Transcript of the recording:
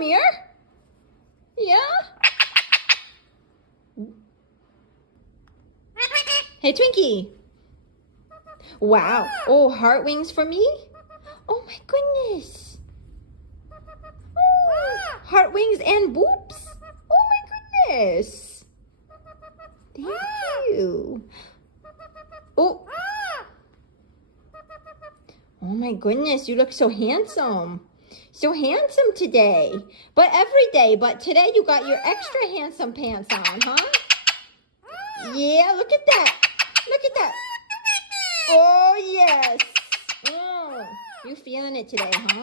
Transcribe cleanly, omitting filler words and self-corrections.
come here? Yeah? Hey, Twinkie. Wow. Oh, heart wings for me? Oh, my goodness. Oh, heart wings and boops? Oh, my goodness. Thank you. Oh. Oh, my goodness. You look so handsome. So handsome today. But every day. But today you got your extra handsome pants on, huh? Yeah, look at that. Look at that. Oh, yes. Oh, you feeling it today, huh?